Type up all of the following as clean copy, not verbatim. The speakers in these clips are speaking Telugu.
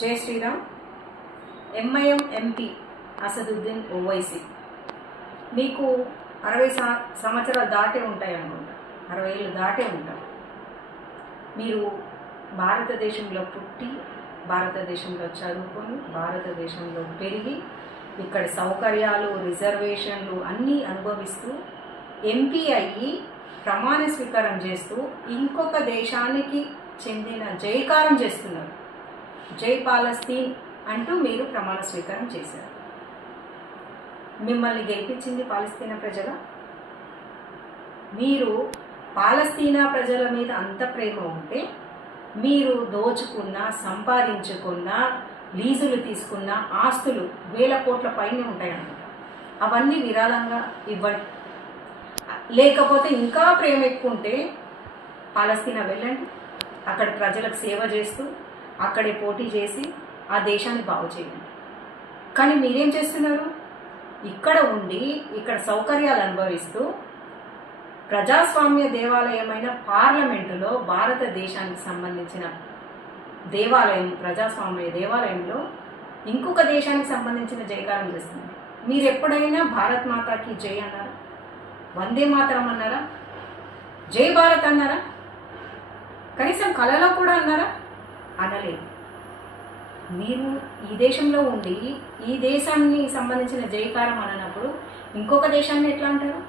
జై శ్రీరామ్. ఎంఐఎం ఎంపీ అసదుద్దీన్ ఓవైసీ మీకు 60 సంవత్సరాలు దాటే ఉంటాయి అనుకుంటా, 60 ఏళ్ళు దాటే ఉంటారు. మీరు భారతదేశంలో పుట్టి, భారతదేశంలో చదువుకొని, భారతదేశంలో పెరిగి, ఇక్కడ సౌకర్యాలు, రిజర్వేషన్లు అన్నీ అనుభవిస్తూ ఎంపీ అయ్యి ప్రమాణ స్వీకారం చేస్తూ ఇంకొక దేశానికి చెందిన జైకారం చేస్తున్నారు. జై పాలస్తీన్ అంటూ మీరు ప్రమాణ స్వీకారం చేశారు. మిమ్మల్ని గెలిపించింది పాలస్తీనా ప్రజల. మీరు పాలస్తీనా ప్రజల మీద అంత ప్రేమ ఉంటే మీరు దోచుకున్న, సంపాదించుకున్న, లీజులు తీసుకున్న ఆస్తులు 1000 కోట్ల పైన ఉంటాయన్నమాట. అవన్నీ విరాళంగా ఇవ్వండి. లేకపోతే ఇంకా ప్రేమ ఎక్కువ ఉంటే పాలస్తీనా వెళ్ళండి, అక్కడ ప్రజలకు సేవ చేస్తూ అక్కడే పోటీ చేసి ఆ దేశాన్ని బాగు చేయండి. కానీ మీరేం చేస్తున్నారు? ఇక్కడ ఉండి ఇక్కడ సౌకర్యాలు అనుభవిస్తూ ప్రజాస్వామ్య దేవాలయమైన పార్లమెంటులో భారతదేశానికి సంబంధించిన దేవాలయం, ప్రజాస్వామ్య దేవాలయంలో ఇంకొక దేశానికి సంబంధించిన జయకారం చేస్తుంది. మీరు ఎప్పుడైనా భారత్ మాతాకి జై అన్నారా? వందే మాతరం అన్నారా? జై భారత్ అన్నారా? కనీసం కళలో కూడా అన్నారా? అనలేదు. మీరు ఈ దేశంలో ఉండి ఈ దేశాన్ని సంబంధించిన జయకారం అన్నప్పుడు ఇంకొక దేశాన్ని ఎట్లా అంటారు?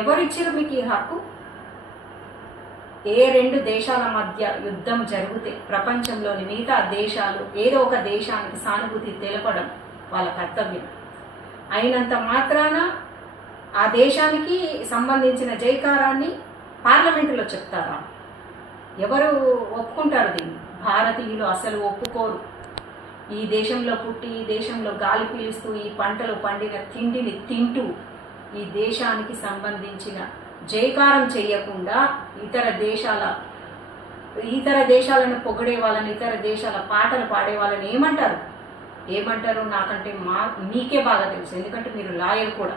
ఎవరిచ్చారు మీకు ఈ హక్కు? ఏ 2 దేశాల మధ్య యుద్ధం జరిగితే ప్రపంచంలోని మిగతా దేశాలు ఏదో ఒక దేశానికి సానుభూతి తెలపడం వాళ్ళ కర్తవ్యం. అయినంత మాత్రాన ఆ దేశానికి సంబంధించిన జయకారాన్ని పార్లమెంటులో చెప్తారా? ఎవరు ఒప్పుకుంటారు దీన్ని? భారతీయులు అసలు ఒప్పుకోరు. ఈ దేశంలో పుట్టి, ఈ దేశంలో గాలి పీలుస్తూ, ఈ పంటలు పండిన తిండిని తింటూ ఈ దేశానికి సంబంధించిన జయకారం చేయకుండా ఇతర దేశాలను పొగిడే వాళ్ళని, ఇతర దేశాల పాటలు పాడే వాళ్ళని ఏమంటారు? నాకంటే మీకే బాగా తెలుసు, ఎందుకంటే మీరు లాయర్ కూడా.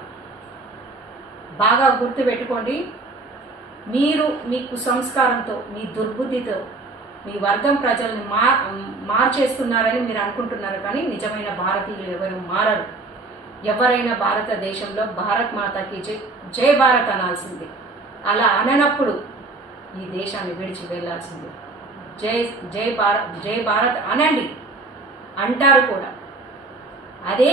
బాగా గుర్తు పెట్టుకోండి. మీరు మీ కుసంస్కారంతో, మీ దుర్బుద్ధితో మీ వర్గం ప్రజల్ని మార్చేస్తున్నారని మీరు అనుకుంటున్నారు. కానీ నిజమైన భారతీయులు ఎవరు మారరు. ఎవరైనా భారతదేశంలో భారత్ మాతాకి జై భారత్ అనాల్సిందే. అలా అననప్పుడు ఈ దేశాన్ని విడిచి వెళ్ళాల్సిందే. జై భారత్ అనండి, అంటారు కూడా. అదే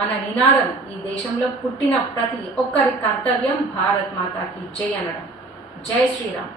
మన నినాదం. ఈ దేశంలో పుట్టిన ప్రతి ఒక్కరి కర్తవ్యం భారత్ మాతాకి జై అనడం. జై శ్రీరామ్.